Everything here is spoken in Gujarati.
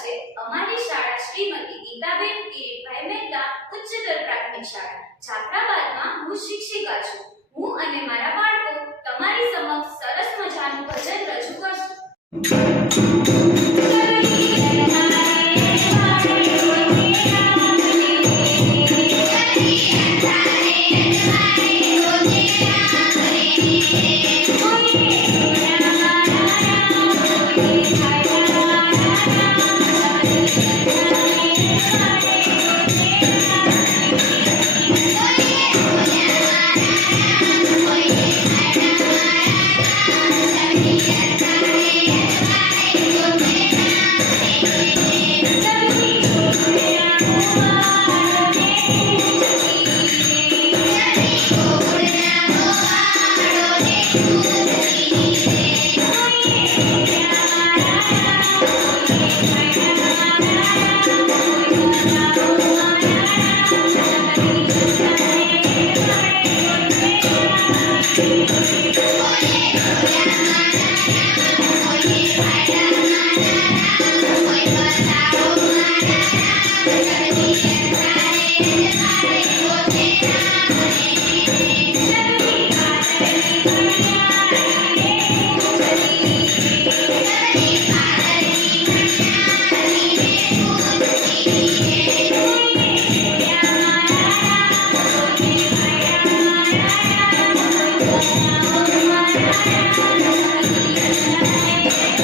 છે. અમારી શાળા શ્રીમતી ગીતાબેન કિરીટભાઈ મહેતા ઉચ્ચતર પ્રાથમિક શાળા. જાફરાબાદમાં હું શિક્ષિકા છું. હું અને મારા બાળકો તમારી સમક્ષ સરસ મજાનું ભજન રજૂ કરશું. Thank you.